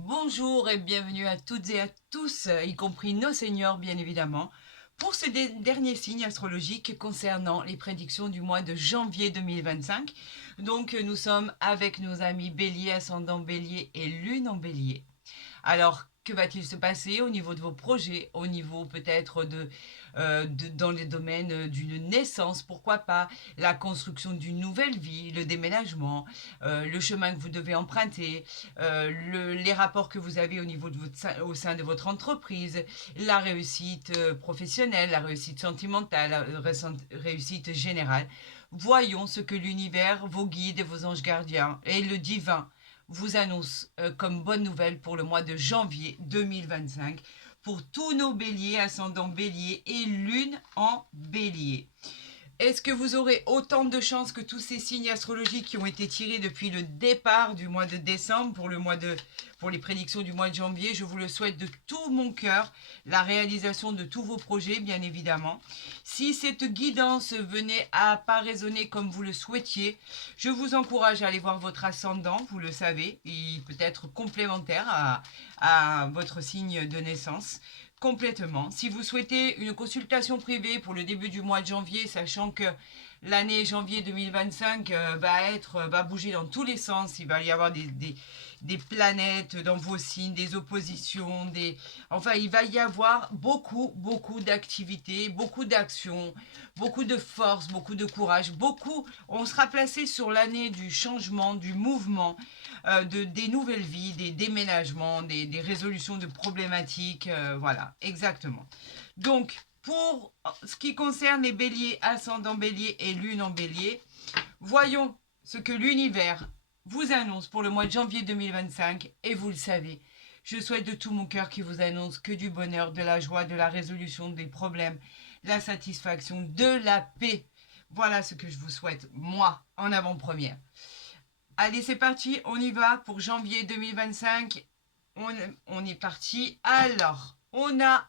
Bonjour et bienvenue à toutes et à tous, y compris nos seigneurs bien évidemment, pour ce dernier signe astrologique concernant les prédictions du mois de janvier 2025. Donc nous sommes avec nos amis Bélier, ascendant Bélier et Lune en Bélier. Alors, que va-t-il se passer au niveau de vos projets, au niveau peut-être dans les domaines d'une naissance, pourquoi pas, la construction d'une nouvelle vie, le déménagement, le chemin que vous devez emprunter, les rapports que vous avez au niveau de au sein de votre entreprise, la réussite professionnelle, la réussite sentimentale, la réussite générale. Voyons ce que l'univers, vos guides et vos anges gardiens et le divin vous annonce comme bonne nouvelle pour le mois de janvier 2025 pour tous nos béliers, ascendant bélier et lune en bélier. Est-ce que vous aurez autant de chances que tous ces signes astrologiques qui ont été tirés depuis le départ du mois de décembre pour les prédictions du mois de janvier? Je vous le souhaite de tout mon cœur, la réalisation de tous vos projets, bien évidemment. Si cette guidance venait à pas résonner comme vous le souhaitiez, je vous encourage à aller voir votre ascendant, vous le savez, il peut être complémentaire à votre signe de naissance. Complètement. Si vous souhaitez une consultation privée pour le début du mois de janvier, sachant que l'année janvier 2025 va bouger dans tous les sens, il va y avoir des planètes dans vos signes, des oppositions, enfin il va y avoir beaucoup d'activités, beaucoup d'actions, beaucoup de force, beaucoup de courage, on sera placé sur l'année du changement, du mouvement, des nouvelles vies, des déménagements, des résolutions de problématiques, voilà, exactement. Donc, pour ce qui concerne les béliers, ascendant bélier et lune en bélier, voyons ce que l'univers vous annonce pour le mois de janvier 2025, et vous le savez, je souhaite de tout mon cœur qu'il vous annonce que du bonheur, de la joie, de la résolution des problèmes, la satisfaction, de la paix. Voilà ce que je vous souhaite, moi, en avant-première. Allez, c'est parti, on y va pour janvier 2025. On est parti. Alors, on a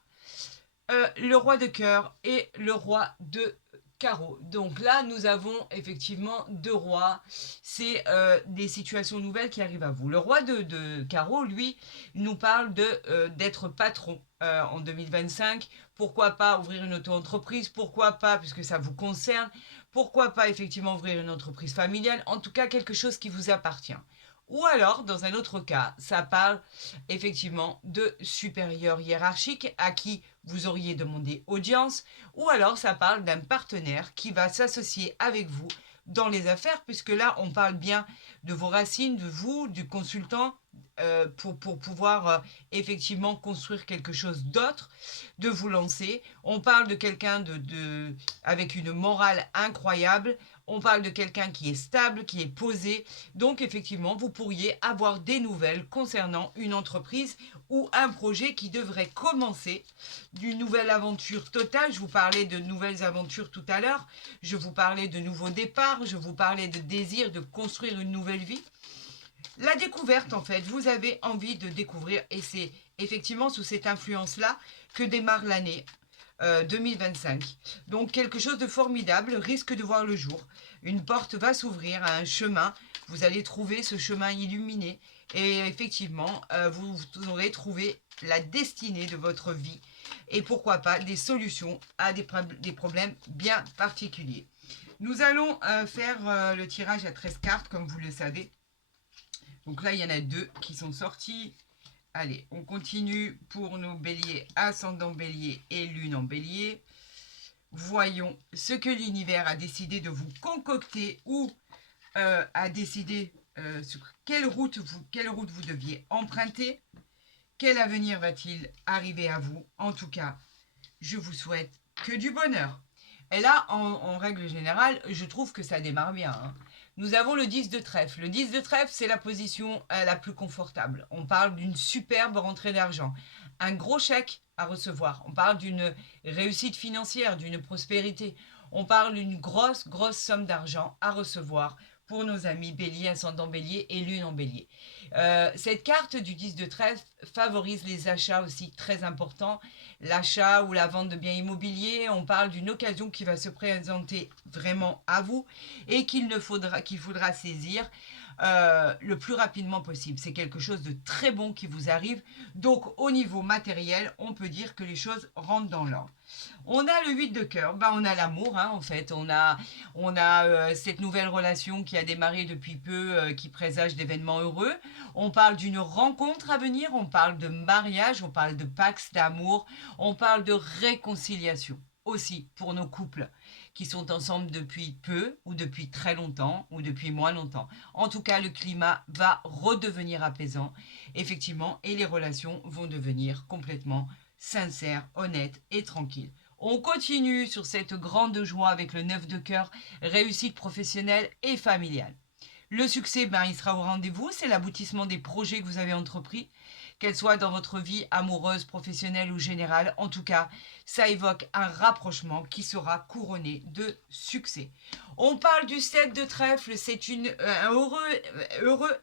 le roi de cœur et le roi de carreau. Donc là, nous avons effectivement deux rois. C'est des situations nouvelles qui arrivent à vous. Le roi de carreau, lui, nous parle d'être patron en 2025. Pourquoi pas ouvrir une auto-entreprise? Pourquoi pas, puisque ça vous concerne? Pourquoi pas effectivement ouvrir une entreprise familiale? En tout cas, quelque chose qui vous appartient. Ou alors, dans un autre cas, ça parle effectivement de supérieurs hiérarchiques à qui vous auriez demandé audience, ou alors ça parle d'un partenaire qui va s'associer avec vous dans les affaires, puisque là, on parle bien de vos racines, de vous, du consultant, pour pouvoir effectivement construire quelque chose d'autre, de vous lancer. On parle de quelqu'un avec une morale incroyable. On parle de quelqu'un qui est stable, qui est posé. Donc effectivement, vous pourriez avoir des nouvelles concernant une entreprise ou un projet qui devrait commencer, d'une nouvelle aventure totale. Je vous parlais de nouvelles aventures tout à l'heure. Je vous parlais de nouveaux départs. Je vous parlais de désir de construire une nouvelle vie. La découverte, en fait, vous avez envie de découvrir, et c'est effectivement sous cette influence-là que démarre l'année 2025. Donc quelque chose de formidable risque de voir le jour. Une porte va s'ouvrir à un chemin. Vous allez trouver ce chemin illuminé, et effectivement, vous aurez trouvé la destinée de votre vie, et pourquoi pas des solutions à des problèmes bien particuliers. Nous allons faire le tirage à 13 cartes, comme vous le savez. Donc là, il y en a deux qui sont sortis. Allez, on continue pour nos béliers, ascendant bélier et lune en bélier. Voyons ce que l'univers a décidé de vous concocter, ou a décidé sur quelle route vous deviez emprunter. Quel avenir va-t-il arriver à vous? En tout cas, je vous souhaite que du bonheur. Et là, en règle générale, je trouve que ça démarre bien, hein. Nous avons le 10 de trèfle. Le 10 de trèfle, c'est la position la plus confortable. On parle d'une superbe rentrée d'argent, un gros chèque à recevoir. On parle d'une réussite financière, d'une prospérité. On parle d'une grosse somme d'argent à recevoir pour nos amis bélier, ascendant bélier et lune en bélier. Cette carte du 10 de trèfle favorise les achats aussi, très importants. L'achat ou la vente de biens immobiliers, on parle d'une occasion qui va se présenter vraiment à vous et qu'il faudra saisir. le plus rapidement possible. C'est quelque chose de très bon qui vous arrive. Donc au niveau matériel, on peut dire que les choses rentrent dans l'ordre. On a le 8 de cœur, on a l'amour, hein, en fait. On a cette nouvelle relation qui a démarré depuis peu, qui présage d'événements heureux. On parle d'une rencontre à venir, on parle de mariage, on parle de pax d'amour, on parle de réconciliation aussi pour nos couples qui sont ensemble depuis peu ou depuis très longtemps ou depuis moins longtemps. En tout cas, le climat va redevenir apaisant, effectivement, et les relations vont devenir complètement sincères, honnêtes et tranquilles. On continue sur cette grande joie avec le 9 de cœur, réussite professionnelle et familiale. Le succès, il sera au rendez-vous, c'est l'aboutissement des projets que vous avez entrepris, qu'elles soient dans votre vie amoureuse, professionnelle ou générale. En tout cas, ça évoque un rapprochement qui sera couronné de succès. On parle du 7 de trèfle, c'est un heureux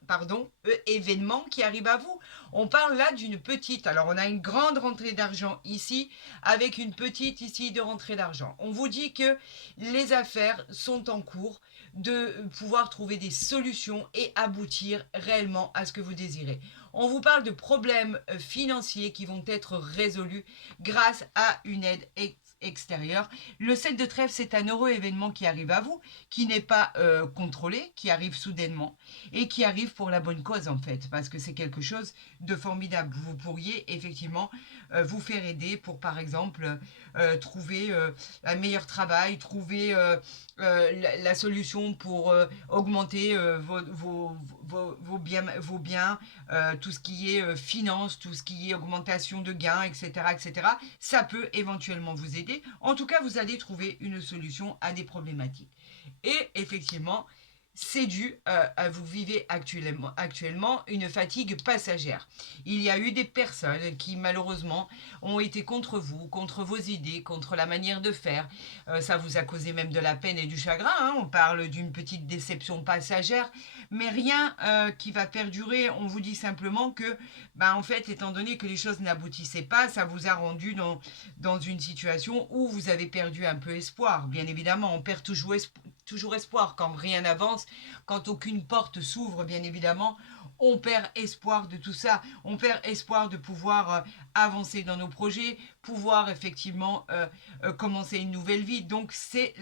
événement qui arrive à vous. On parle là d'une petite, alors on a une grande rentrée d'argent ici, avec une petite ici de rentrée d'argent. On vous dit que les affaires sont en cours, de pouvoir trouver des solutions et aboutir réellement à ce que vous désirez. On vous parle de problèmes financiers qui vont être résolus grâce à une aide extérieure. Le 7 de trèfle, c'est un heureux événement qui arrive à vous, qui n'est pas contrôlé, qui arrive soudainement et qui arrive pour la bonne cause en fait, parce que c'est quelque chose de formidable. Vous pourriez effectivement vous faire aider pour par exemple trouver un meilleur travail, trouver la solution pour augmenter vos biens, tout ce qui est finance, tout ce qui est augmentation de gains, etc., etc. Ça peut éventuellement vous aider. En tout cas, vous allez trouver une solution à des problématiques. Et effectivement, c'est dû à vous vivez actuellement une fatigue passagère. Il y a eu des personnes qui malheureusement ont été contre vous, contre vos idées, contre la manière de faire. Ça vous a causé même de la peine et du chagrin, hein. On parle d'une petite déception passagère, mais rien qui va perdurer. On vous dit simplement que, en fait, étant donné que les choses n'aboutissaient pas, ça vous a rendu dans une situation où vous avez perdu un peu espoir. Bien évidemment, on perd toujours espoir quand rien n'avance, quand aucune porte s'ouvre, bien évidemment. On perd espoir de tout ça. On perd espoir de pouvoir avancer dans nos projets, pouvoir effectivement commencer une nouvelle vie. Donc c'est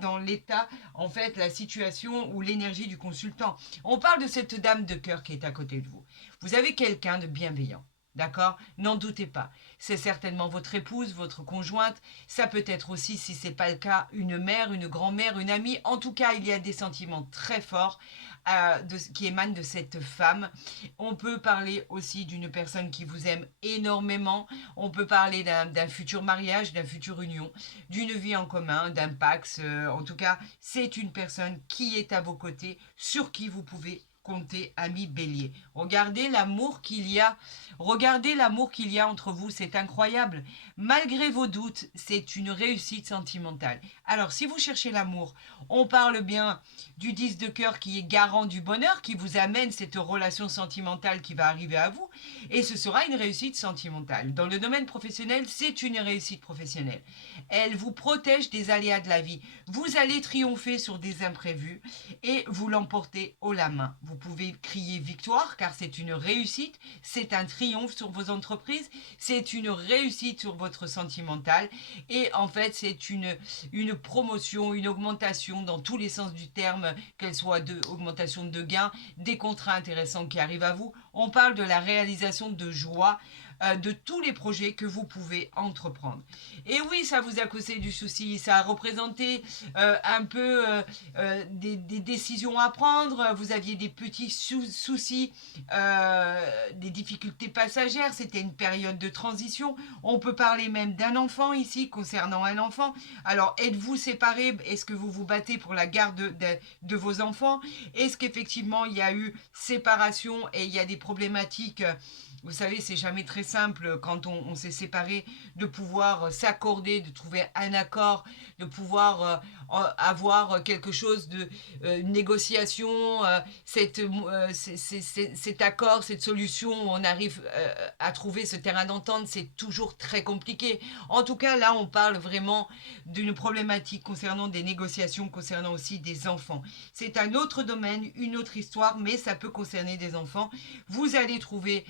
dans l'état, en fait, la situation ou l'énergie du consultant. On parle de cette dame de cœur qui est à côté de vous. Vous avez quelqu'un de bienveillant. D'accord? N'en doutez pas. C'est certainement votre épouse, votre conjointe. Ça peut être aussi, si ce n'est pas le cas, une mère, une grand-mère, une amie. En tout cas, il y a des sentiments très forts qui émanent de cette femme. On peut parler aussi d'une personne qui vous aime énormément. On peut parler d'un futur mariage, d'une future union, d'une vie en commun, d'un pax. En tout cas, c'est une personne qui est à vos côtés, sur qui vous pouvez comptez, ami Bélier. Regardez l'amour qu'il y a. Regardez l'amour qu'il y a entre vous. C'est incroyable. Malgré vos doutes, c'est une réussite sentimentale. Alors, si vous cherchez l'amour, on parle bien du 10 de cœur qui est garant du bonheur, qui vous amène cette relation sentimentale qui va arriver à vous. Et ce sera une réussite sentimentale. Dans le domaine professionnel, c'est une réussite professionnelle. Elle vous protège des aléas de la vie. Vous allez triompher sur des imprévus et vous l'emportez haut la main. Vous pouvez crier victoire car c'est une réussite, c'est un triomphe sur vos entreprises, c'est une réussite sur votre sentimental et en fait c'est une promotion, une augmentation dans tous les sens du terme, qu'elle soit augmentation de gains, des contrats intéressants qui arrivent à vous. On parle de la réalisation de joie de tous les projets que vous pouvez entreprendre. Et oui, ça vous a causé du souci, ça a représenté un peu des décisions à prendre, vous aviez des petits soucis, des difficultés passagères, c'était une période de transition. On peut parler même d'un enfant ici, concernant un enfant. Alors, êtes-vous séparés? Est-ce que vous vous battez pour la garde de vos enfants? Est-ce qu'effectivement, il y a eu séparation et il y a des problématiques? Vous savez, c'est jamais très simple quand on s'est séparé de pouvoir s'accorder, de trouver un accord, de pouvoir avoir quelque chose de une négociation, cet accord, cette solution où on arrive à trouver ce terrain d'entente, c'est toujours très compliqué. En tout cas, là, on parle vraiment d'une problématique concernant des négociations, concernant aussi des enfants. C'est un autre domaine, une autre histoire, mais ça peut concerner des enfants. Vous allez trouver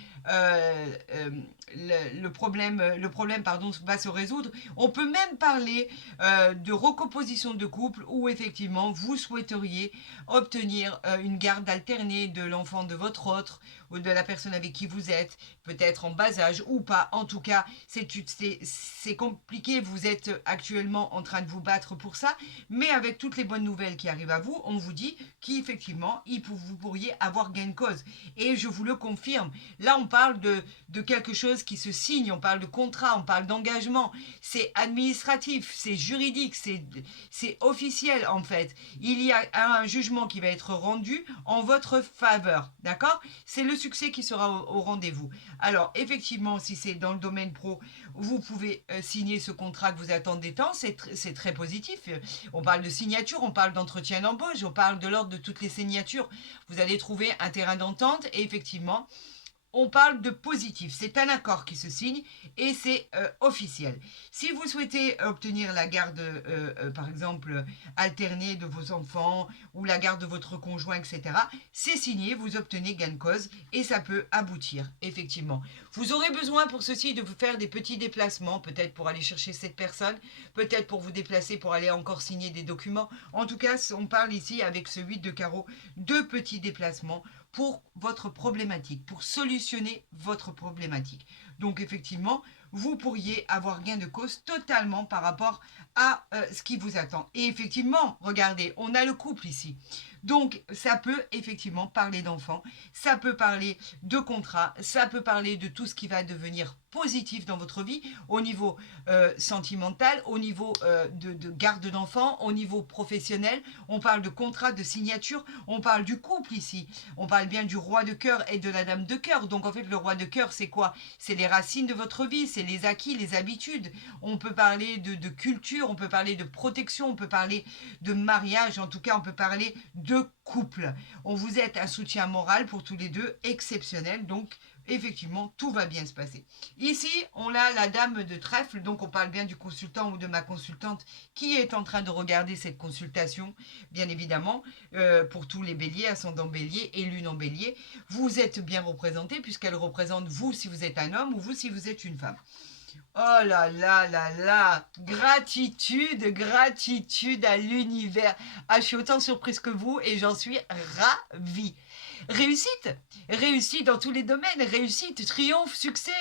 le problème pardon, va se résoudre. On peut même parler de recomposition de couple où effectivement vous souhaiteriez obtenir une garde alternée de l'enfant de votre autre ou de la personne avec qui vous êtes, peut-être en bas âge ou pas. En tout cas, c'est compliqué. Vous êtes actuellement en train de vous battre pour ça, mais avec toutes les bonnes nouvelles qui arrivent à vous, on vous dit qu'effectivement, vous pourriez avoir gain de cause. Et je vous le confirme. Là, on parle de quelque chose qui se signe, on parle de contrat, on parle d'engagement. C'est administratif, c'est juridique, c'est officiel en fait. Il y a un jugement qui va être rendu en votre faveur, d'accord? C'est le succès qui sera au rendez-vous. Alors, effectivement, si c'est dans le domaine pro, vous pouvez signer ce contrat que vous attendez tant, c'est très positif. On parle de signature, on parle d'entretien d'embauche, on parle de l'ordre de toutes les signatures. Vous allez trouver un terrain d'entente et effectivement, on parle de positif. C'est un accord qui se signe et c'est officiel. Si vous souhaitez obtenir la garde, par exemple, alternée de vos enfants ou la garde de votre conjoint, etc., c'est signé, vous obtenez gain de cause et ça peut aboutir, effectivement. Vous aurez besoin pour ceci de vous faire des petits déplacements, peut-être pour aller chercher cette personne, peut-être pour vous déplacer pour aller encore signer des documents. En tout cas, on parle ici avec ce 8 de carreau de petits déplacements pour votre problématique, pour solutionner votre problématique. Donc effectivement, vous pourriez avoir gain de cause totalement par rapport à ce qui vous attend. Et effectivement, regardez, on a le couple ici. Donc, ça peut effectivement parler d'enfants, ça peut parler de contrat, ça peut parler de tout ce qui va devenir positif dans votre vie, au niveau sentimental, au niveau de garde d'enfants, au niveau professionnel. On parle de contrat, de signature, on parle du couple ici. On parle bien du roi de cœur et de la dame de cœur. Donc, en fait, le roi de cœur, c'est quoi? C'est les racines de votre vie, c'est les acquis, les habitudes. On peut parler de culture, on peut parler de protection, on peut parler de mariage, en tout cas, on peut parler de couple. On vous êtes un soutien moral pour tous les deux, exceptionnel, donc effectivement, tout va bien se passer. Ici, on a la dame de trèfle, donc on parle bien du consultant ou de ma consultante qui est en train de regarder cette consultation, bien évidemment, pour tous les béliers, ascendant bélier et lune en bélier. Vous êtes bien représenté puisqu'elle représente vous si vous êtes un homme ou vous si vous êtes une femme. Oh là là là là, gratitude, gratitude à l'univers. Ah, je suis autant surprise que vous et j'en suis ravie. Réussite, réussite dans tous les domaines, réussite, triomphe, succès,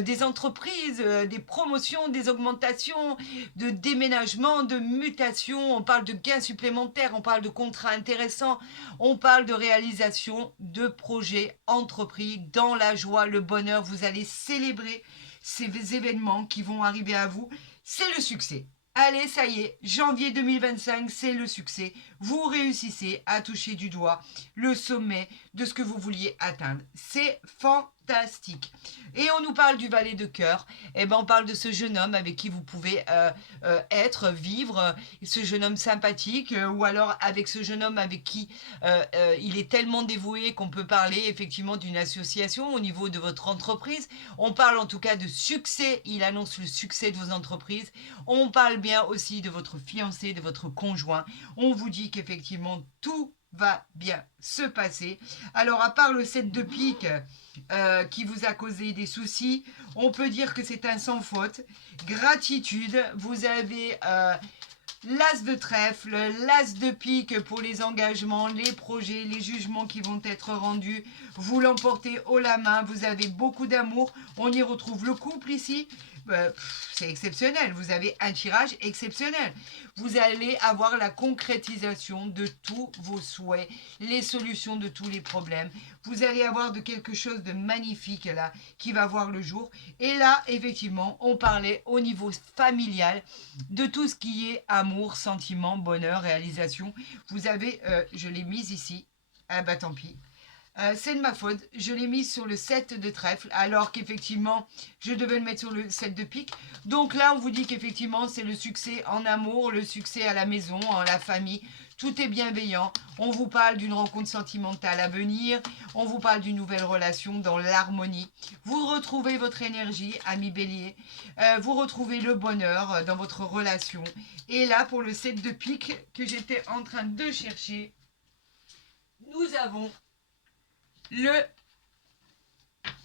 des entreprises, des promotions, des augmentations, de déménagements, de mutations, on parle de gains supplémentaires, on parle de contrats intéressants, on parle de réalisation de projets entrepris dans la joie, le bonheur, vous allez célébrer ces événements qui vont arriver à vous, c'est le succès. Allez, ça y est, janvier 2025, c'est le succès. Vous réussissez à toucher du doigt le sommet de ce que vous vouliez atteindre. C'est fantastique. Et on nous parle du valet de cœur. Eh ben, on parle de ce jeune homme avec qui vous pouvez vivre, ce jeune homme sympathique, ou alors avec ce jeune homme avec qui il est tellement dévoué qu'on peut parler effectivement d'une association au niveau de votre entreprise. On parle en tout cas de succès. Il annonce le succès de vos entreprises. On parle bien aussi de votre fiancé, de votre conjoint. On vous dit qu'effectivement tout va bien se passer. Alors à part le 7 de pique qui vous a causé des soucis, on peut dire que c'est un sans faute. Gratitude, vous avez l'as de trèfle, l'as de pique pour les engagements, les projets, les jugements qui vont être rendus. Vous l'emportez haut la main, vous avez beaucoup d'amour. On y retrouve le couple ici. C'est exceptionnel, vous avez un tirage exceptionnel. Vous allez avoir la concrétisation de tous vos souhaits, les solutions de tous les problèmes. Vous allez avoir de quelque chose de magnifique là qui va voir le jour. Et là, effectivement, on parlait au niveau familial de tout ce qui est amour, sentiment, bonheur, réalisation. Vous avez, je l'ai mise ici, ah bah tant pis. C'est de ma faute. Je l'ai mis sur le 7 de trèfle, alors qu'effectivement, je devais le mettre sur le 7 de pique. Donc là, on vous dit qu'effectivement, c'est le succès en amour, le succès à la maison, en la famille. Tout est bienveillant. On vous parle d'une rencontre sentimentale à venir. On vous parle d'une nouvelle relation dans l'harmonie. Vous retrouvez votre énergie, ami bélier. Vous retrouvez le bonheur dans votre relation. Et là, pour le 7 de pique que j'étais en train de chercher, nous avons le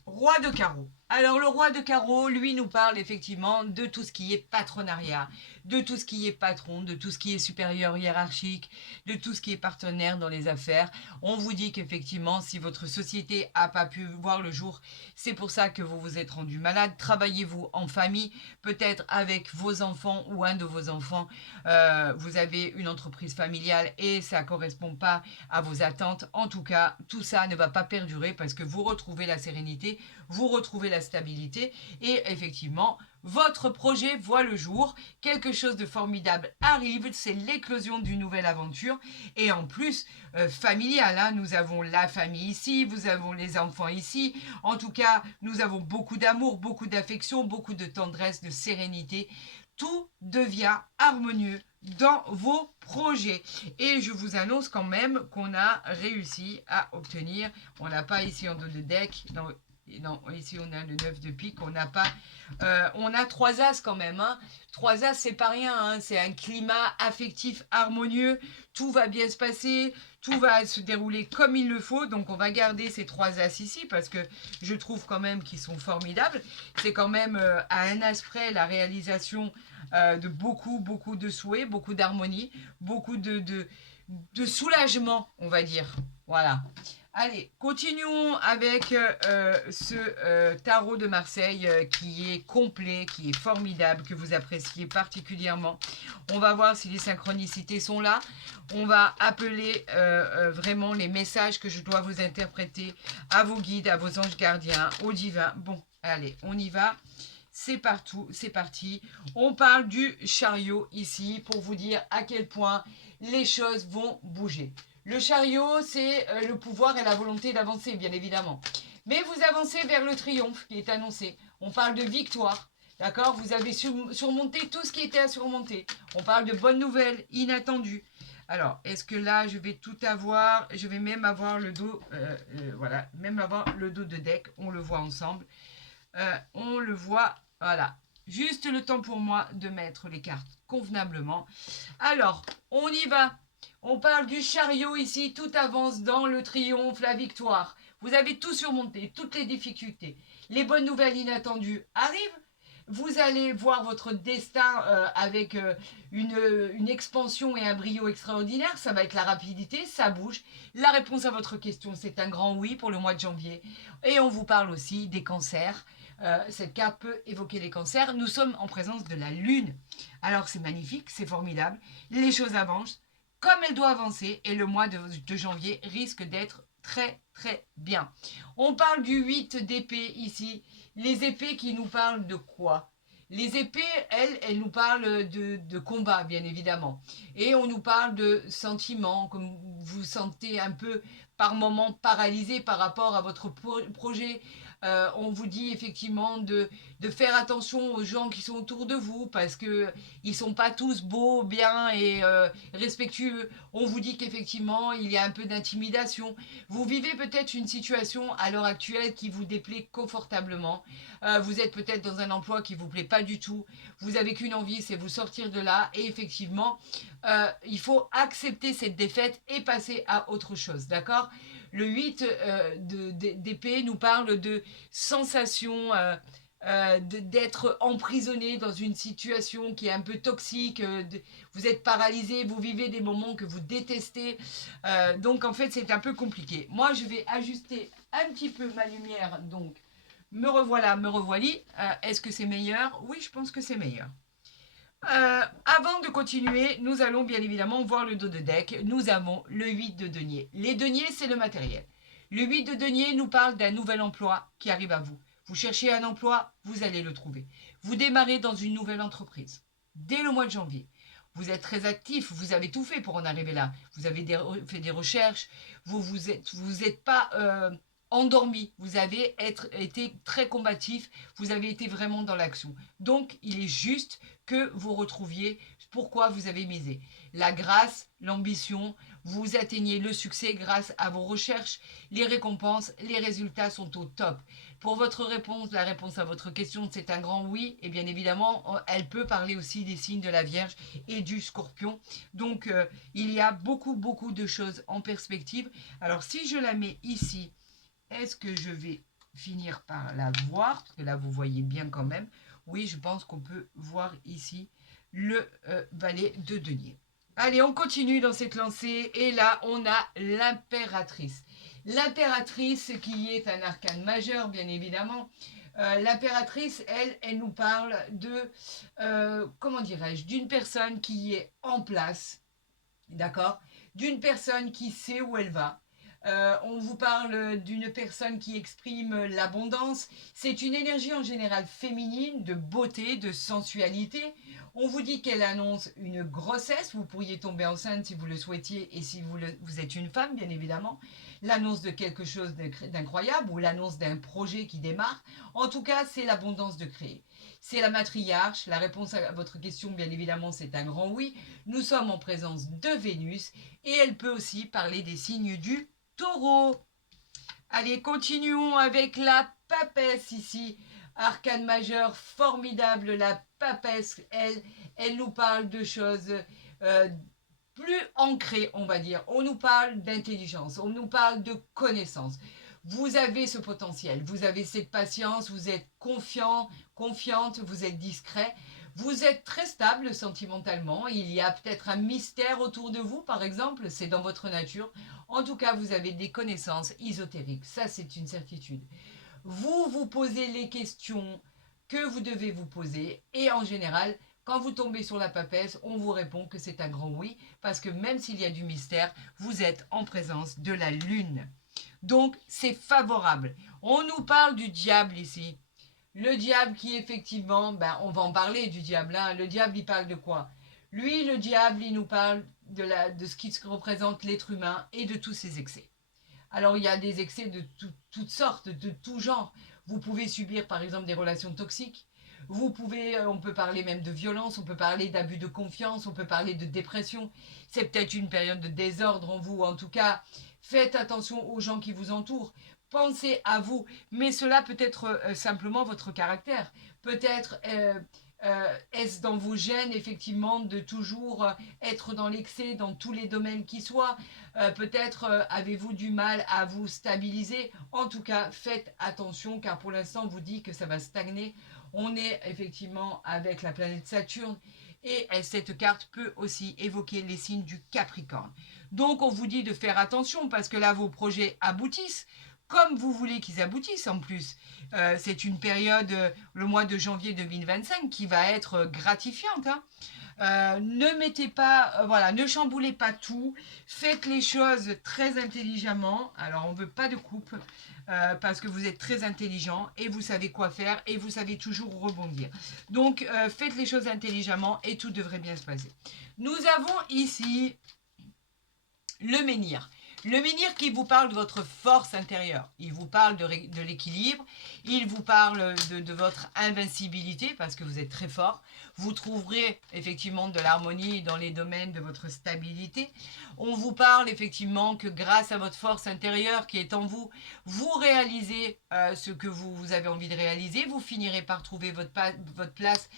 roi de carreau. Alors le roi de carreau, lui, nous parle effectivement de tout ce qui est patronariat, de tout ce qui est patron, de tout ce qui est supérieur hiérarchique, de tout ce qui est partenaire dans les affaires. On vous dit qu'effectivement, si votre société n'a pas pu voir le jour, c'est pour ça que vous vous êtes rendu malade. Travaillez-vous en famille, peut-être avec vos enfants ou un de vos enfants. Vous avez une entreprise familiale et ça ne correspond pas à vos attentes. En tout cas, tout ça ne va pas perdurer parce que vous retrouvez la sérénité, vous retrouvez la stabilité et effectivement, votre projet voit le jour. Quelque chose de formidable arrive, c'est l'éclosion d'une nouvelle aventure et en plus familiale. Hein, nous avons la famille ici, vous avez les enfants ici. En tout cas, nous avons beaucoup d'amour, beaucoup d'affection, beaucoup de tendresse, de sérénité. Tout devient harmonieux dans vos projets. Et je vous annonce quand même qu'on a réussi à obtenir, on n'a pas ici en dos de deck, non, ici on a le 9 de pique, on n'a pas, on a 3 as quand même, hein. 3 as c'est pas rien, hein. C'est un climat affectif harmonieux, tout va bien se passer, tout va se dérouler comme il le faut, donc on va garder ces 3 as ici parce que je trouve quand même qu'ils sont formidables. C'est quand même à un as près la réalisation de beaucoup de souhaits, beaucoup d'harmonie, beaucoup de soulagement, on va dire. Voilà. Allez, continuons avec ce tarot de Marseille qui est complet, qui est formidable, que vous appréciez particulièrement. On va voir si les synchronicités sont là. On va appeler vraiment les messages que je dois vous interpréter à vos guides, à vos anges gardiens, au divin. Bon, allez, on y va. C'est partout, c'est parti. On parle du chariot ici pour vous dire à quel point les choses vont bouger. Le chariot, c'est le pouvoir et la volonté d'avancer, bien évidemment. Mais vous avancez vers le triomphe qui est annoncé. On parle de victoire, d'accord? Vous avez surmonté tout ce qui était à surmonter. On parle de bonnes nouvelles, inattendues. Alors, est-ce que là, je vais tout avoir? Je vais même avoir le dos, voilà, même avoir le dos de deck. On le voit ensemble. On le voit, voilà. Juste le temps pour moi de mettre les cartes convenablement. Alors, on y va. On parle du chariot ici, tout avance dans le triomphe, la victoire. Vous avez tout surmonté, toutes les difficultés. Les bonnes nouvelles inattendues arrivent. Vous allez voir votre destin avec une expansion et un brio extraordinaire. Ça va être la rapidité, ça bouge. La réponse à votre question, c'est un grand oui pour le mois de janvier. Et on vous parle aussi des cancers. Cette carte peut évoquer les cancers. Nous sommes en présence de la Lune. Alors c'est magnifique, c'est formidable. Les choses avancent comme elles doivent avancer et le mois de janvier risque d'être très bien. On parle du 8 d'épée ici. Les épées qui nous parlent de quoi? Les épées, elles nous parlent de combat, bien évidemment. Et on nous parle de sentiments, comme vous vous sentez un peu par moments paralysé par rapport à votre projet. On vous dit effectivement de faire attention aux gens qui sont autour de vous parce qu'ils ne sont pas tous beaux, bien et respectueux. On vous dit qu'effectivement, il y a un peu d'intimidation. Vous vivez peut-être une situation à l'heure actuelle qui vous déplaît confortablement. Vous êtes peut-être dans un emploi qui ne vous plaît pas du tout. Vous n'avez qu'une envie, c'est vous sortir de là. Et effectivement, il faut accepter cette défaite et passer à autre chose. D'accord ? Le 8 d'épée nous parle de sensation d'être emprisonné dans une situation qui est un peu toxique. Vous êtes paralysé, vous vivez des moments que vous détestez. Donc en fait, c'est un peu compliqué. Moi, je vais ajuster un petit peu ma lumière. Donc, me revoilà, me revoilis. Est-ce que c'est meilleur? Oui, je pense que c'est meilleur. Avant de continuer, nous allons bien évidemment voir le dos de deck. Nous avons le 8 de denier. Les deniers, c'est le matériel. Le 8 de denier nous parle d'un nouvel emploi qui arrive à vous. Vous cherchez un emploi, vous allez le trouver. Vous démarrez dans une nouvelle entreprise dès le mois de janvier. vous êtes très actif, vous avez tout fait pour en arriver là. Vous avez fait des recherches, vous êtes pas endormi, vous avez été très combatif, vous avez été vraiment dans l'action. Donc, il est juste que vous retrouviez pourquoi vous avez misé. La grâce, l'ambition, vous atteignez le succès grâce à vos recherches, les récompenses, les résultats sont au top. Pour votre réponse, la réponse à votre question, c'est un grand oui. Et bien évidemment, elle peut parler aussi des signes de la Vierge et du Scorpion. Donc, il y a beaucoup, beaucoup de choses en perspective. Alors, si je la mets ici, est-ce que je vais finir par la voir? Parce que là, vous voyez bien quand même. Oui, je pense qu'on peut voir ici le valet de denier. Allez, on continue dans cette lancée. Et là, on a l'impératrice. L'impératrice qui est un arcane majeur, bien évidemment. L'impératrice, elle nous parle de, comment dirais-je, d'une personne qui est en place, d'accord? D'une personne qui sait où elle va. On vous parle d'une personne qui exprime l'abondance. C'est une énergie en général féminine, de beauté, de sensualité. On vous dit qu'elle annonce une grossesse. Vous pourriez tomber enceinte si vous le souhaitiez et si vous êtes une femme, bien évidemment. L'annonce de quelque chose d'incroyable ou l'annonce d'un projet qui démarre. En tout cas, c'est l'abondance de créer. C'est la matriarche. La réponse à votre question, bien évidemment, c'est un grand oui. Nous sommes en présence de Vénus et elle peut aussi parler des signes du Taureau. Allez, continuons avec la papesse ici. Arcane majeur formidable, la papesse, elle nous parle de choses plus ancrées, on va dire. On nous parle d'intelligence, on nous parle de connaissance. Vous avez ce potentiel, vous avez cette patience, vous êtes confiant, confiante, vous êtes discret. Vous êtes très stable sentimentalement. Il y a peut-être un mystère autour de vous, par exemple. C'est dans votre nature. En tout cas, vous avez des connaissances ésotériques. Ça, c'est une certitude. Vous vous posez les questions que vous devez vous poser. Et en général, quand vous tombez sur la papesse, on vous répond que c'est un grand oui. Parce que même s'il y a du mystère, vous êtes en présence de la lune. Donc, c'est favorable. On nous parle du diable ici. Le diable qui effectivement, on va en parler du diable. Hein. Le diable, il parle de quoi? Lui, le diable, il nous parle de ce qui représente l'être humain et de tous ses excès. Alors, il y a des excès de toutes sortes, de tout genre. Vous pouvez subir, par exemple, des relations toxiques. On peut parler même de violence, on peut parler d'abus de confiance, on peut parler de dépression. C'est peut-être une période de désordre en vous. En tout cas, faites attention aux gens qui vous entourent. Pensez à vous. Mais cela peut être simplement votre caractère. Peut-être est-ce dans vos gènes, effectivement, de toujours être dans l'excès dans tous les domaines qui soient. Peut-être avez-vous du mal à vous stabiliser. En tout cas, faites attention car pour l'instant, on vous dit que ça va stagner. On est effectivement avec la planète Saturne et cette carte peut aussi évoquer les signes du Capricorne. Donc, on vous dit de faire attention parce que là, vos projets aboutissent comme vous voulez qu'ils aboutissent en plus. C'est une période, le mois de janvier 2025, qui va être gratifiante. Hein. Ne mettez pas, voilà, ne chamboulez pas tout. Faites les choses très intelligemment. Alors, on ne veut pas de coupe parce que vous êtes très intelligent et vous savez quoi faire et vous savez toujours rebondir. Donc, faites les choses intelligemment et tout devrait bien se passer. Nous avons ici le menhir. Le menhir qui vous parle de votre force intérieure. Il vous parle de l'équilibre. Il vous parle de votre invincibilité parce que vous êtes très fort. Vous trouverez effectivement de l'harmonie dans les domaines de votre stabilité. On vous parle effectivement que grâce à votre force intérieure qui est en vous, vous réalisez ce que vous avez envie de réaliser. Vous finirez par trouver votre place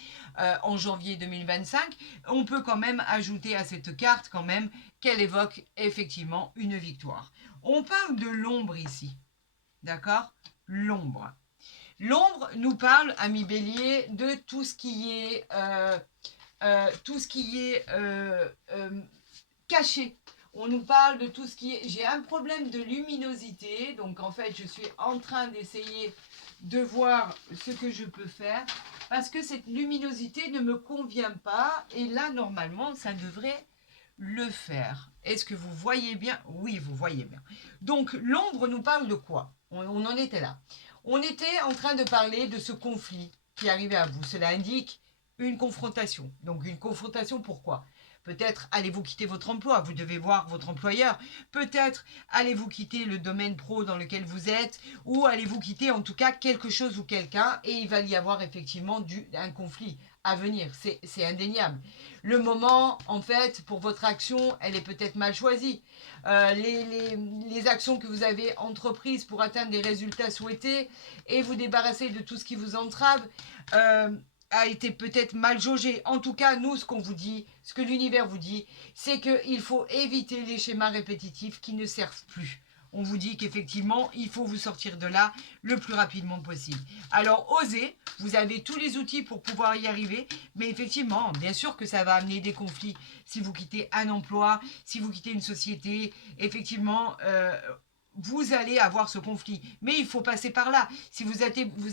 en janvier 2025. On peut quand même ajouter à cette carte quand même qu'elle évoque effectivement une victoire. On parle de l'ombre ici, d'accord? L'ombre. L'ombre nous parle, ami Bélier, de tout ce qui est, caché. On nous parle de tout ce qui est... J'ai un problème de luminosité, donc en fait, je suis en train d'essayer de voir ce que je peux faire, parce que cette luminosité ne me convient pas, et là, normalement, ça devrait le faire. Est-ce que vous voyez bien? Oui, vous voyez bien. Donc, l'ombre nous parle de quoi? On en était là. On était en train de parler de ce conflit qui arrivait à vous. Cela indique une confrontation. Donc, une confrontation, pourquoi? Peut-être allez-vous quitter votre emploi, vous devez voir votre employeur. Peut-être allez-vous quitter le domaine pro dans lequel vous êtes, ou allez-vous quitter en tout cas quelque chose ou quelqu'un, et il va y avoir effectivement un conflit à venir, c'est indéniable. Le moment, en fait, pour votre action, elle est peut-être mal choisie. Les actions que vous avez entreprises pour atteindre des résultats souhaités et vous débarrasser de tout ce qui vous entrave, a été peut-être mal jaugé. En tout cas, nous, ce qu'on vous dit, ce que l'univers vous dit, c'est qu'il faut éviter les schémas répétitifs qui ne servent plus. On vous dit qu'effectivement, il faut vous sortir de là le plus rapidement possible. Alors, osez, vous avez tous les outils pour pouvoir y arriver, mais effectivement, bien sûr que ça va amener des conflits. Si vous quittez un emploi, si vous quittez une société, effectivement, vous allez avoir ce conflit. Mais il faut passer par là. Si vous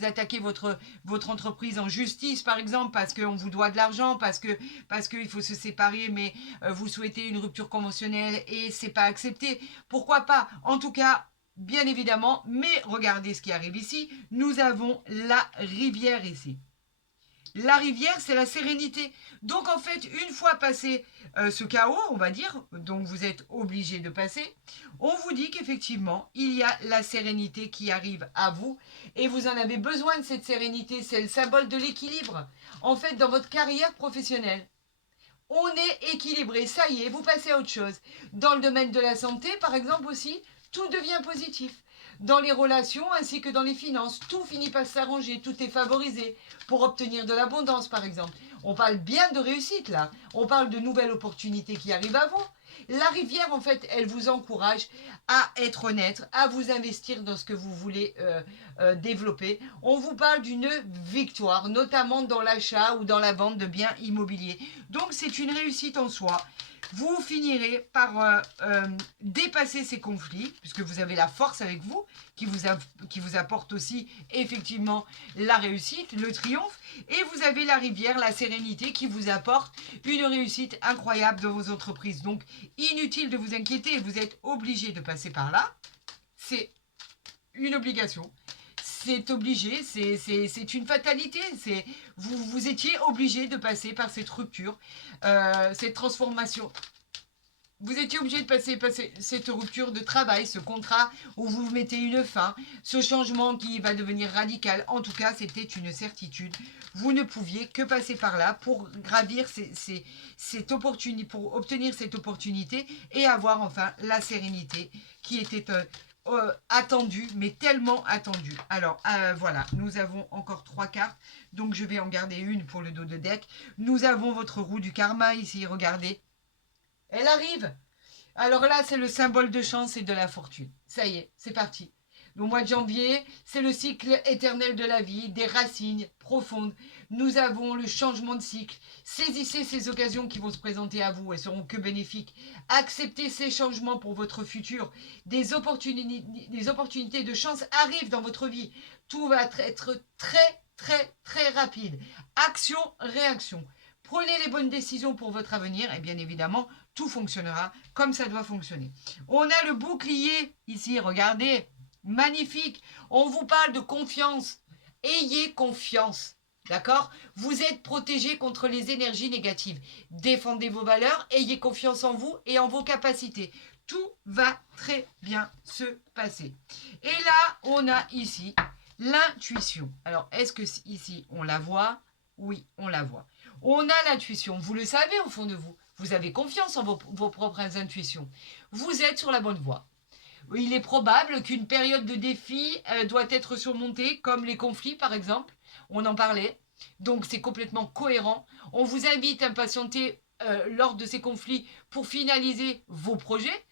attaquez votre entreprise en justice, par exemple, parce qu'on vous doit de l'argent, parce qu'il faut se séparer, mais vous souhaitez une rupture conventionnelle et c'est pas accepté, pourquoi pas? En tout cas, bien évidemment, mais regardez ce qui arrive ici. Nous avons la rivière ici. La rivière, c'est la sérénité. Donc, en fait, une fois passé ce chaos, on va dire, donc vous êtes obligé de passer, on vous dit qu'effectivement, il y a la sérénité qui arrive à vous et vous en avez besoin de cette sérénité. C'est le symbole de l'équilibre. En fait, dans votre carrière professionnelle, on est équilibré. Ça y est, vous passez à autre chose. Dans le domaine de la santé, par exemple aussi, tout devient positif. Dans les relations ainsi que dans les finances, tout finit par s'arranger, tout est favorisé pour obtenir de l'abondance, par exemple. On parle bien de réussite là. On parle de nouvelles opportunités qui arrivent à vous. La rivière, en fait, elle vous encourage à être honnête, à vous investir dans ce que vous voulez développer. On vous parle d'une victoire, notamment dans l'achat ou dans la vente de biens immobiliers. Donc, c'est une réussite en soi. Vous finirez par dépasser ces conflits, puisque vous avez la force avec vous, qui vous apporte aussi effectivement la réussite, le triomphe, et vous avez la rivière, la sérénité, qui vous apporte une réussite incroyable dans vos entreprises. Donc, inutile de vous inquiéter, vous êtes obligé de passer par là. C'est une obligation. C'est obligé, c'est une fatalité. Vous étiez obligé de passer par cette rupture, cette transformation. Vous étiez obligé de passer cette rupture de travail, ce contrat où vous mettez une fin, ce changement qui va devenir radical. En tout cas, c'était une certitude. Vous ne pouviez que passer par là pour gravir cette opportunité, pour obtenir cette opportunité et avoir enfin la sérénité qui était attendue, mais tellement attendue. Alors voilà, nous avons encore 3 cartes, donc je vais en garder une pour le dos de deck. Nous avons votre roue du karma ici, regardez. Elle arrive. Alors là, c'est le symbole de chance et de la fortune. Ça y est, c'est parti. Le mois de janvier, c'est le cycle éternel de la vie, des racines profondes. Nous avons le changement de cycle. Saisissez ces occasions qui vont se présenter à vous. Elles seront que bénéfiques. Acceptez ces changements pour votre futur. Des opportunités de chance arrivent dans votre vie. Tout va être très, très, très rapide. Action, réaction. Prenez les bonnes décisions pour votre avenir et bien évidemment, tout fonctionnera comme ça doit fonctionner. On a le bouclier ici, regardez, magnifique. On vous parle de confiance. Ayez confiance, d'accord? Vous êtes protégé contre les énergies négatives. Défendez vos valeurs, ayez confiance en vous et en vos capacités. Tout va très bien se passer. Et là, on a ici l'intuition. Alors, est-ce que ici, on la voit? Oui, on la voit. On a l'intuition, vous le savez au fond de vous. Vous avez confiance en vos propres intuitions. Vous êtes sur la bonne voie. Il est probable qu'une période de défi doit être surmontée, comme les conflits par exemple. On en parlait. Donc c'est complètement cohérent. On vous invite à patienter lors de ces conflits pour finaliser vos projets.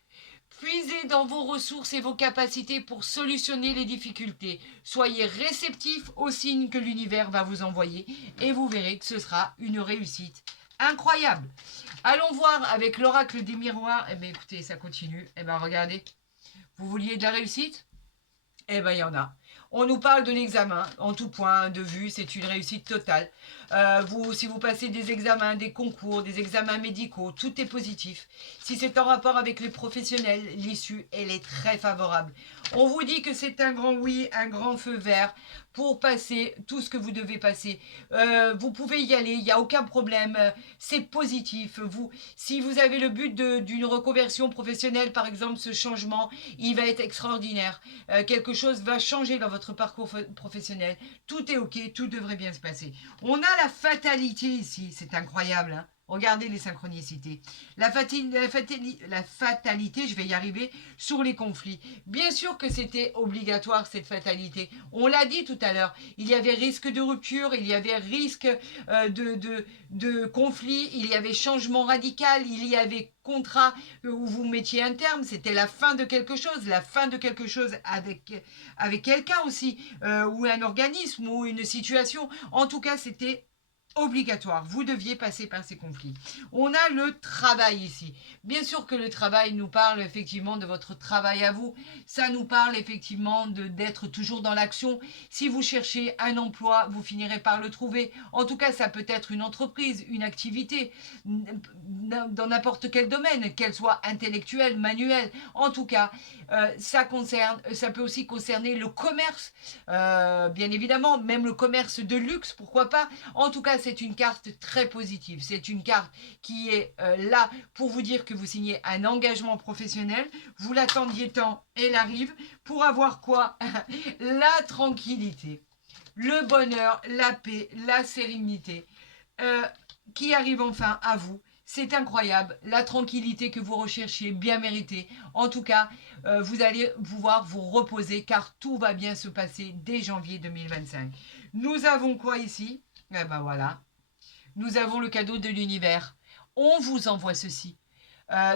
Puisez dans vos ressources et vos capacités pour solutionner les difficultés. Soyez réceptifs aux signes que l'univers va vous envoyer et vous verrez que ce sera une réussite incroyable. Allons voir avec l'oracle des miroirs. Eh bien écoutez, ça continue. Eh bien regardez, vous vouliez de la réussite? Eh bien il y en a. On nous parle de l'examen, en tout point de vue, c'est une réussite totale. Si vous passez des examens, des concours, des examens médicaux, tout est positif. Si c'est en rapport avec les professionnels, l'issue, elle est très favorable. On vous dit que c'est un grand oui, un grand feu vert pour passer tout ce que vous devez passer. Vous pouvez y aller, il n'y a aucun problème, c'est positif. Si vous avez le but d'une reconversion professionnelle, par exemple, ce changement, il va être extraordinaire. Quelque chose va changer dans votre parcours professionnel. Tout est ok, tout devrait bien se passer. On a la fatalité ici, c'est incroyable, hein. Regardez les synchronicités. La fatalité, je vais y arriver, sur les conflits. Bien sûr que c'était obligatoire, cette fatalité. On l'a dit tout à l'heure, il y avait risque de rupture, il y avait risque de conflit, il y avait changement radical, il y avait contrat où vous mettiez un terme, c'était la fin de quelque chose avec quelqu'un aussi, ou un organisme, ou une situation. En tout cas, c'était obligatoire. Vous deviez passer par ces conflits. On a le travail ici. Bien sûr que le travail nous parle effectivement de votre travail à vous. Ça nous parle effectivement d'être toujours dans l'action. Si vous cherchez un emploi, vous finirez par le trouver. En tout cas, ça peut être une entreprise, une activité, dans n'importe quel domaine, qu'elle soit intellectuelle, manuelle. En tout cas, ça peut aussi concerner le commerce, bien évidemment, même le commerce de luxe, pourquoi pas. En tout cas, c'est une carte très positive. C'est une carte qui est là pour vous dire que vous signez un engagement professionnel. Vous l'attendiez tant, elle arrive. Pour avoir quoi? La tranquillité, le bonheur, la paix, la sérénité qui arrive enfin à vous. C'est incroyable, la tranquillité que vous recherchiez, bien méritée. En tout cas, vous allez pouvoir vous reposer car tout va bien se passer dès janvier 2025. Nous avons quoi ici? Eh ben voilà, nous avons le cadeau de l'univers. On vous envoie ceci.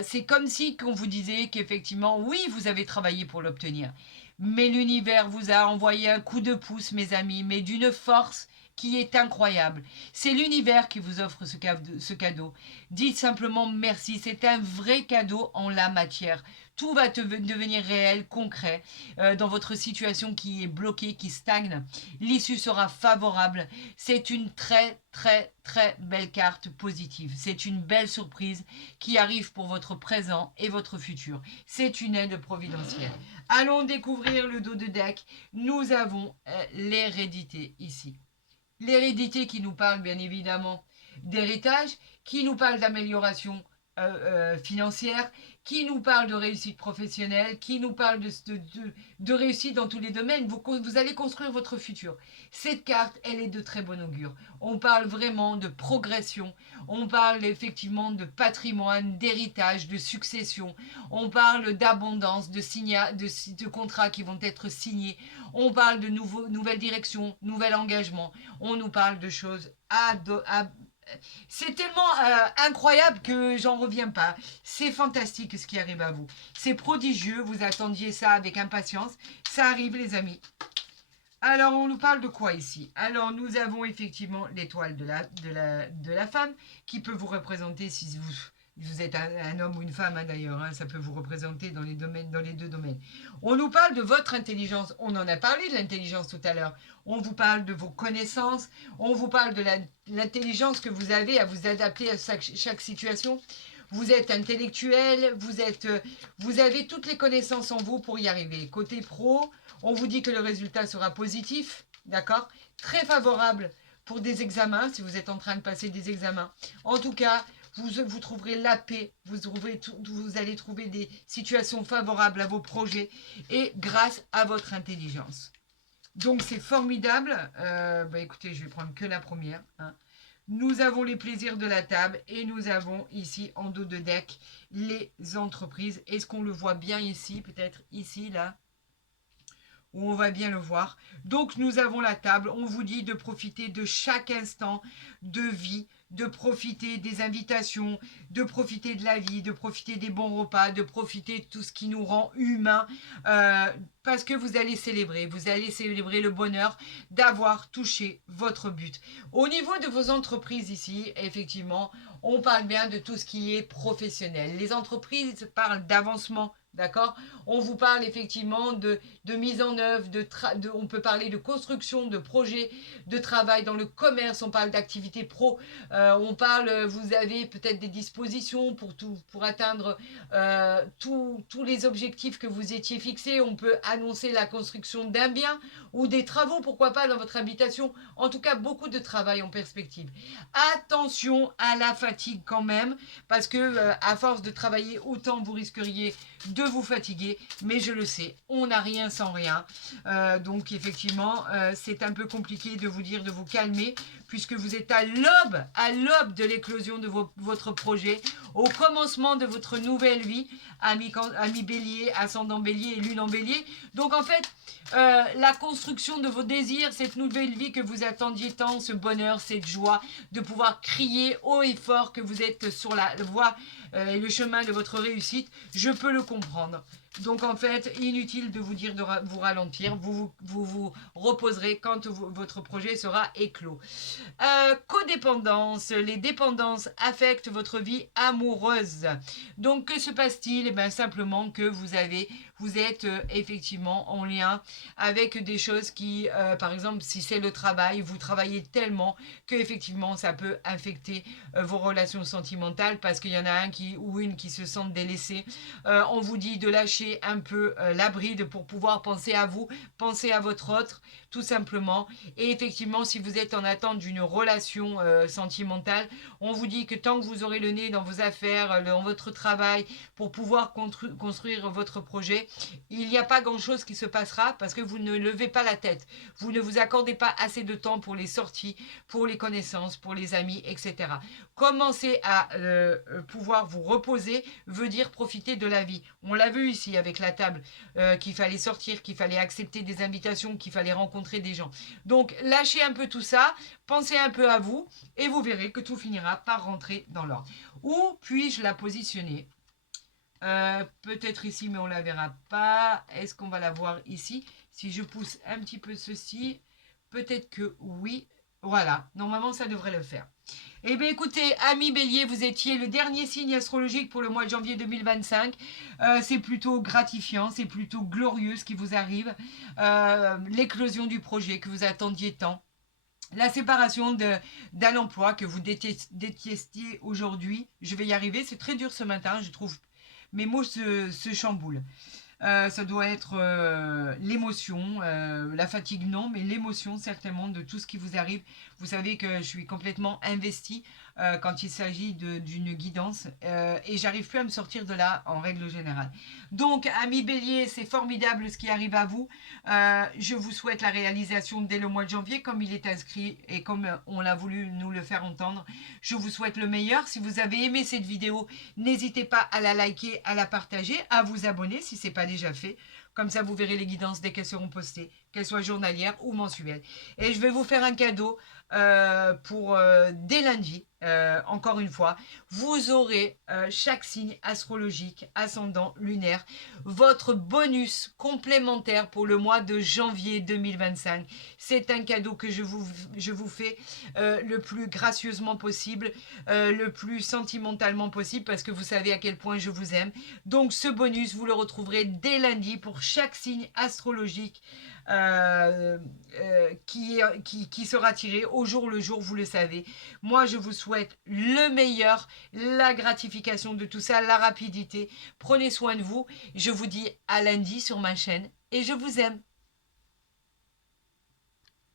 C'est comme si qu'on vous disait qu'effectivement, oui, vous avez travaillé pour l'obtenir. Mais l'univers vous a envoyé un coup de pouce, mes amis, mais d'une force qui est incroyable. C'est l'univers qui vous offre ce cadeau. Dites simplement merci, c'est un vrai cadeau en la matière. Tout va devenir réel, concret, dans votre situation qui est bloquée, qui stagne. L'issue sera favorable. C'est une très, très, très belle carte positive. C'est une belle surprise qui arrive pour votre présent et votre futur. C'est une aide providentielle. Allons découvrir le dos de deck. Nous avons l'hérédité ici. L'hérédité qui nous parle bien évidemment d'héritage, qui nous parle d'amélioration financière, qui nous parle de réussite professionnelle, qui nous parle de réussite dans tous les domaines. Vous allez construire votre futur. Cette carte, elle est de très bon augure. On parle vraiment de progression, on parle effectivement de patrimoine, d'héritage, de succession, on parle d'abondance, de contrats qui vont être signés, on parle de nouvelles directions, nouvel engagement, on nous parle de choses c'est tellement incroyable que j'en reviens pas. C'est fantastique ce qui arrive à vous. C'est prodigieux, vous attendiez ça avec impatience. Ça arrive les amis. Alors on nous parle de quoi ici? Alors nous avons effectivement l'étoile de la femme qui peut vous représenter si vous êtes un homme ou une femme d'ailleurs, hein, ça peut vous représenter dans les deux domaines. On nous parle de votre intelligence, on en a parlé de l'intelligence tout à l'heure. On vous parle de vos connaissances, on vous parle de l'intelligence que vous avez à vous adapter à chaque situation. Vous êtes intellectuel, vous avez toutes les connaissances en vous pour y arriver. Côté pro, on vous dit que le résultat sera positif, d'accord? Très favorable pour des examens, si vous êtes en train de passer des examens. En tout cas, vous trouverez la paix, vous allez trouver des situations favorables à vos projets et grâce à votre intelligence. Donc c'est formidable. Écoutez, je vais prendre que la première. Hein. Nous avons les plaisirs de la table et nous avons ici en dos de deck les entreprises. Est-ce qu'on le voit bien ici? Peut-être ici, là, où on va bien le voir. Donc nous avons la table. On vous dit de profiter de chaque instant de vie, de profiter des invitations, de profiter de la vie, de profiter des bons repas, de profiter de tout ce qui nous rend humains, parce que vous allez célébrer le bonheur d'avoir touché votre but. Au niveau de vos entreprises ici, effectivement, on parle bien de tout ce qui est professionnel. Les entreprises parlent d'avancement D'accord? On vous parle effectivement de mise en œuvre, on peut parler de construction, de projets, de travail dans le commerce, on parle d'activité pro, on parle, vous avez peut-être des dispositions pour atteindre tous les objectifs que vous étiez fixés. On peut annoncer la construction d'un bien ou des travaux, pourquoi pas, dans votre habitation. En tout cas, beaucoup de travail en perspective. Attention à la fatigue quand même, parce que à force de travailler autant, vous risqueriez de vous fatiguer, mais je le sais, on n'a rien sans rien. Donc effectivement, c'est un peu compliqué de vous dire de vous calmer, puisque vous êtes à l'aube de l'éclosion de votre projet, au commencement de votre nouvelle vie, ami bélier, ascendant bélier et lune en bélier. Donc en fait, la construction de vos désirs, cette nouvelle vie que vous attendiez tant, ce bonheur, cette joie, de pouvoir crier haut et fort que vous êtes sur la voie et le chemin de votre réussite, je peux le comprendre. Donc en fait, inutile de vous dire de vous ralentir, vous reposerez quand votre projet sera éclos. Codépendance, les dépendances affectent votre vie amoureuse. Donc que se passe-t-il? Eh bien simplement que vous êtes effectivement en lien avec des choses qui, par exemple, si c'est le travail, vous travaillez tellement que effectivement ça peut affecter vos relations sentimentales parce qu'il y en a un ou une qui se sent délaissé. On vous dit de lâcher un peu la bride pour pouvoir penser à vous, penser à votre autre, tout simplement. Et effectivement, si vous êtes en attente d'une relation sentimentale, on vous dit que tant que vous aurez le nez dans vos affaires, dans votre travail, pour pouvoir construire votre projet, il n'y a pas grand-chose qui se passera parce que vous ne levez pas la tête. Vous ne vous accordez pas assez de temps pour les sorties, pour les connaissances, pour les amis, etc. Commencer à pouvoir vous reposer veut dire profiter de la vie. On l'a vu ici avec la table, qu'il fallait sortir, qu'il fallait accepter des invitations, qu'il fallait rencontrer des gens. Donc lâchez un peu tout ça, pensez un peu à vous et vous verrez que tout finira par rentrer dans l'ordre. Où puis-je la positionner? Peut-être ici, mais on ne la verra pas. Est-ce qu'on va la voir ici? Si je pousse un petit peu ceci, peut-être que oui. Voilà, normalement ça devrait le faire. Eh bien écoutez, amis bélier, vous étiez le dernier signe astrologique pour le mois de janvier 2025. C'est plutôt gratifiant, c'est plutôt glorieux ce qui vous arrive. L'éclosion du projet que vous attendiez tant. La séparation d'un emploi que vous détestiez aujourd'hui. Je vais y arriver, c'est très dur ce matin, je trouve. Mes mots se chamboulent. Ça doit être l'émotion, la fatigue non, mais l'émotion certainement de tout ce qui vous arrive. Vous savez que je suis complètement investie quand il s'agit d'une guidance et j'arrive plus à me sortir de là en règle générale. Donc, amis bélier, c'est formidable ce qui arrive à vous. Je vous souhaite la réalisation dès le mois de janvier comme il est inscrit et comme on l'a voulu nous le faire entendre. Je vous souhaite le meilleur. Si vous avez aimé cette vidéo, n'hésitez pas à la liker, à la partager, à vous abonner si ce n'est pas déjà fait. Comme ça, vous verrez les guidances dès qu'elles seront postées, qu'elles soient journalières ou mensuelles. Et je vais vous faire un cadeau pour dès lundi, encore une fois. Vous aurez chaque signe astrologique, ascendant, lunaire, votre bonus complémentaire pour le mois de janvier 2025. C'est un cadeau que je vous fais le plus gracieusement possible, le plus sentimentalement possible, parce que vous savez à quel point je vous aime. Donc ce bonus, vous le retrouverez dès lundi pour chaque signe astrologique qui sera tiré au jour le jour, vous le savez. Moi, je vous souhaite le meilleur, la gratification de tout ça, la rapidité. Prenez soin de vous. Je vous dis à lundi sur ma chaîne et je vous aime.